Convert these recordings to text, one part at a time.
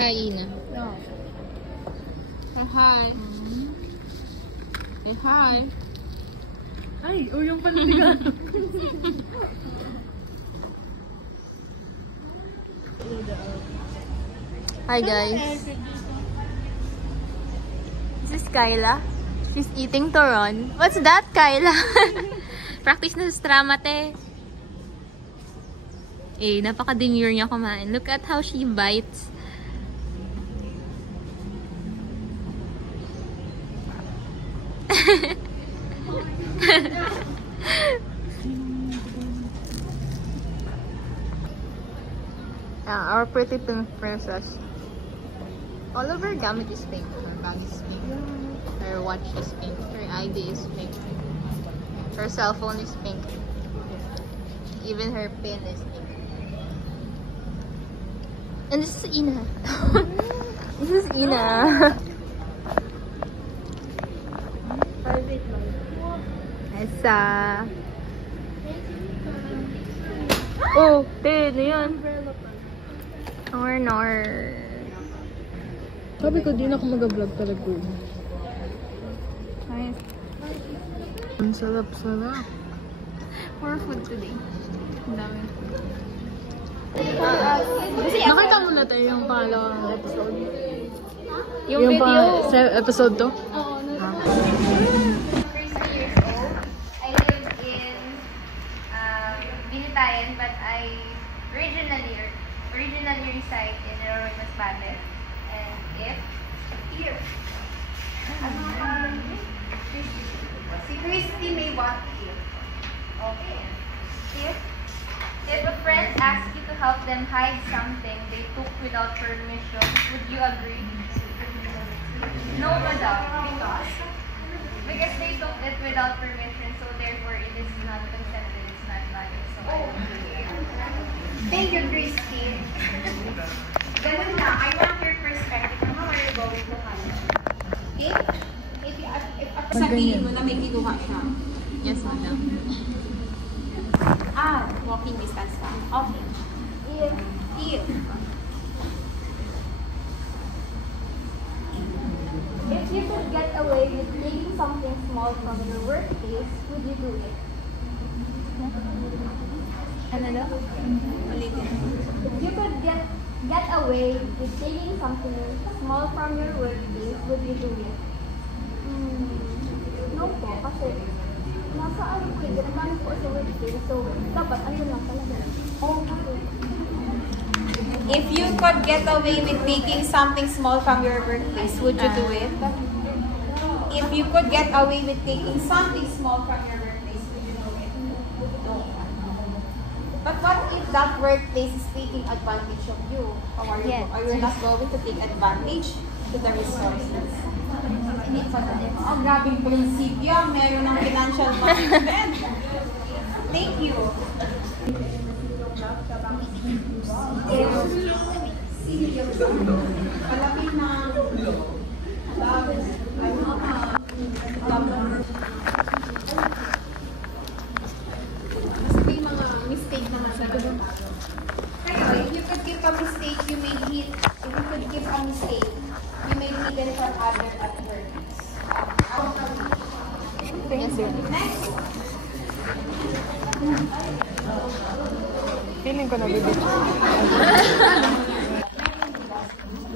Hi, Ina. No. Say hi. Say hi. Ay, yung pala. Hi, guys. This is Kyla. She's eating turon. What's that, Kyla? Practice na sa stramate. Eh, napaka-demure niya kumain. Look at how she bites. Our pretty pink princess. All of her gamit is pink. Her bag is pink. Her watch is pink. Her ID is pink. Her cell phone is pink. Even her pin is pink. And this is Ina. This is Ina. Esa. Oh, te, ano yan? Nor. Sabi ko, di na ako mag-vlog talaga. Nice. Ang sarap-sarap. More food today. Ang dami. Nakita mo na tayo yung pangalawang episode? Yung video. Episode 2? Oo, First 3 years old. I live in Binitayan, but I originally reside in Roy Masbate. And here. Si Christy may what here. Okay. If a friend asks you to help them hide something they took without permission, would you agree? No, madam. Because they took it without permission, so therefore it is not consented, it's not valid. So I don't agree. Thank you, Christy. Ganun na, I want your perspective on how are you going to handle. Okay? If sabihin mo na may kinuha siya. Yes, madam. Walking distance pa. Okay. If you could get away with taking something small from your workplace, would you do it? Ano daw? If you could get away with taking something small from your workplace, would you do it? No po, kasi nasa ano po, ginagamit po sa workplace, so dapat ano lang talaga. If you could get away with taking something small from your workplace, would you do it? If you could get away with taking something small from your workplace, would you do it? No. But what if that workplace is taking advantage of you? How are you? Yes. Are you not going to take advantage to the resources? Oh, grabing prinsipyo. Meron ng financial management. Thank you. Palapit na. Kasi may mga mistake naman sa doon. Pero if you could give a mistake, you may hit. If you could give a mistake, you may be hidden from other at work. Yes, sir. Next. Feeling ko na bibig.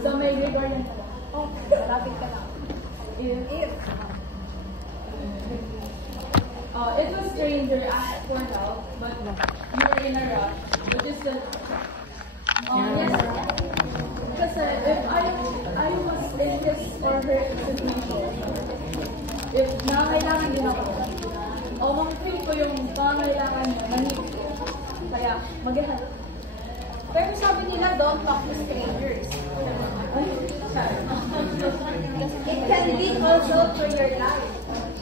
So may regard yan pala. Oh, malapit ka na. If it was stranger asked for help, but you were in a rush, which is the yes. Kasi if I was in his or her situation, if nangailangan din ako, o mag-feel ko yung pangailangan niya, manipid ko. Kaya mag-help. Pero sabi nila, don't talk to strangers. It can lead also to your life.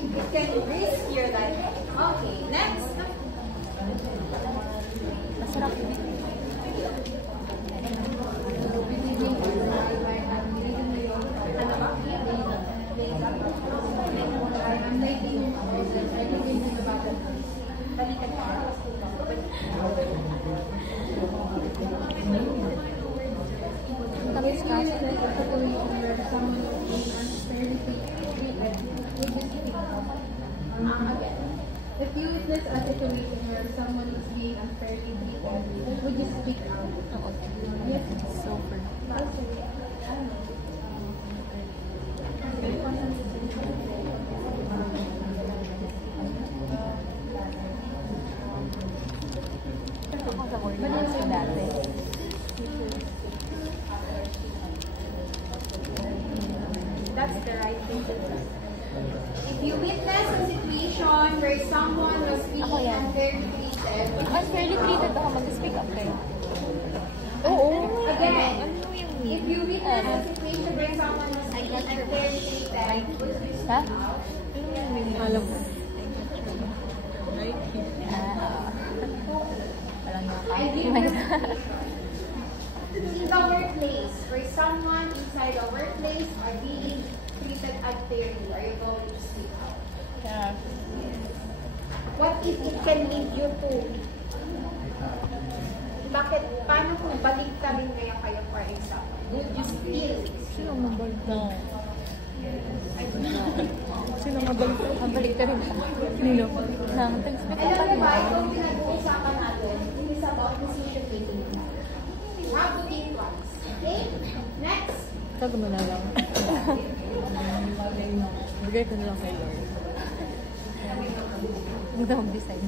It can risk your life. Okay, next. Masarap. Tapos a situation where someone is being unfairly treated, would you speak out? Again, if you witness a situation where someone is being unfairly treated, would you speak out? Yes. So for That's the right thing to do. If you witness a situation where someone was being unfairly treated, unfairly treated ako, mag-speak up kayo. again, if you witness a situation where someone was being unfairly treated, Ha? Alam mo. I give you in the workplace, where someone inside the workplace are being treated unfairly, are you going to speak out? Yeah. What if it can lead you to? Bakit, paano kung baliktarin kaya kayo, for example? Would you still? Sino mabalik na? Sino mabalik na? Mabalik ka rin siya. Nino? Nang, thanks. Alam mo ba, itong pinag-uusapan natin, it is about decision making. You have to think twice. Okay? Next. Sabi mo na lang. Bigay ko na lang kay Lord. Hindi na mag-decide.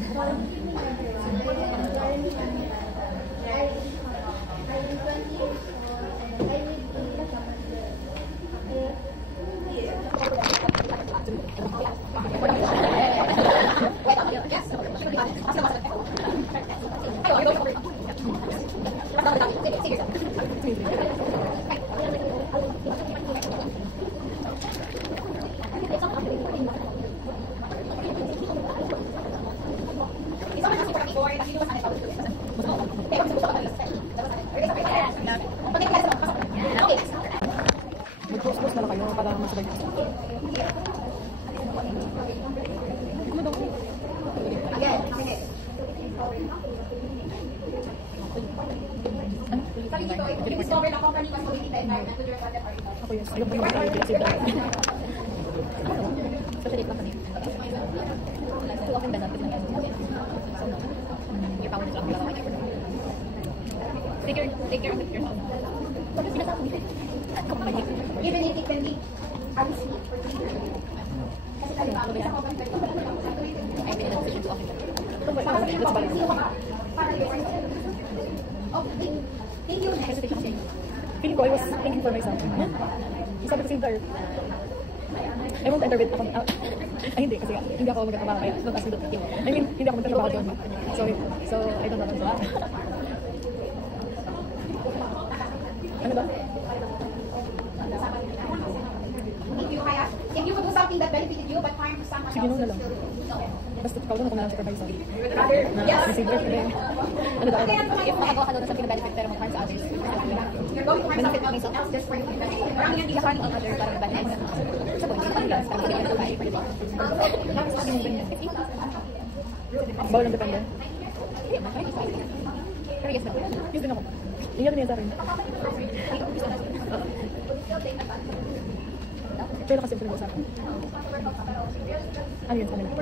Mag-post-post na lang kayo para masabay. Again, sige. Sabi dito, if you discover the company was committing the environment to the record that are Ako yun. Ayaw pa yung mga Especially company. Too often benefit ng so no. Your power is locked. Take care of yourself. Tapos sinasabi company. even if it can be unsafe for you. Kasi halimbawa, sa company kayo, I made a decision to offer. para sa company, sino ka ba? Para kayo. Oh, thank you. Feeling ko, I was thinking for myself. Sabi ko si Inter, I won't enter with ako. Ay, hindi. Kasi hindi ako magkatrabaho kaya. Don't ask me to pick. I mean, hindi ako magkatrabaho doon. So, I don't know. Ano ba? If you could do something that benefited you but harm to someone Sige, no na else, lang. still do it. Basta ikaw lang ako na lang supervisor. Yes. Kasi ano ba? If makagawa ka doon ng something na benefit pero mag-harm sa others. You're going to harm someone else just for you. Parang hindi ka harm on other para mag-benefit. Sa point, hindi ka para hindi ka tayo for you. Bawal ang depende. Pero yes, no. Yes din ako. Iyan din yan sa akin. Pero kasi pinag-uusapan. Ano yun sa kanila?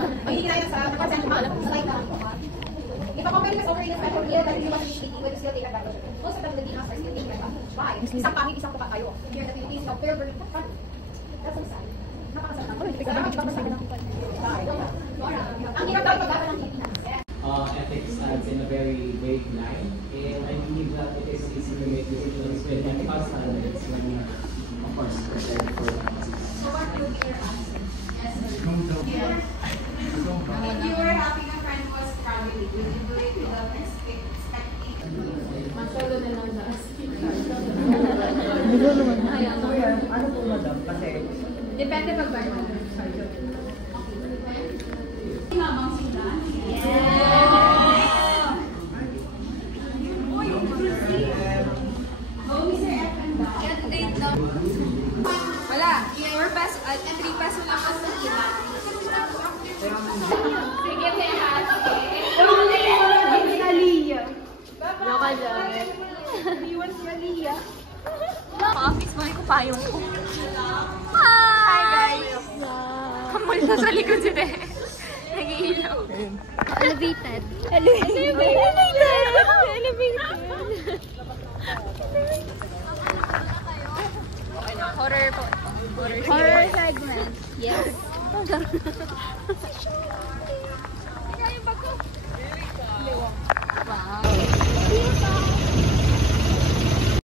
Ang hindi tayo sa kapasyan sa light na. If a company was offering a special deal that you must be speaking with, still take advantage of it. Most of the Filipinos are still taking advantage. Why? Isang pangit, isang tupa tayo. Here in the Philippines, no fair verdict. That's so sad. Napakasarap. Ang hirap daw pagkaka ng Pilipinas. Ethics stands in a very vague line, and I believe that it is easy to make decisions with ethical standards when you are, of course, prepared for that. So what would be your answer? Yes. If you were having a friend who was struggling, would you do it without expecting? Masolo na lang na. Ano po madam? Kasi Depende pag ba naman. Mabang sila. Wala. 4 peso, 3 peso lang po sa kila. Sige, kaya. dyan. Iwan si Aliyah. Office mo ko payong ko. Hi guys! Kamul na sa likod si Te. Nag-iilaw. Elevated. Horror po. Horror segment. Yes.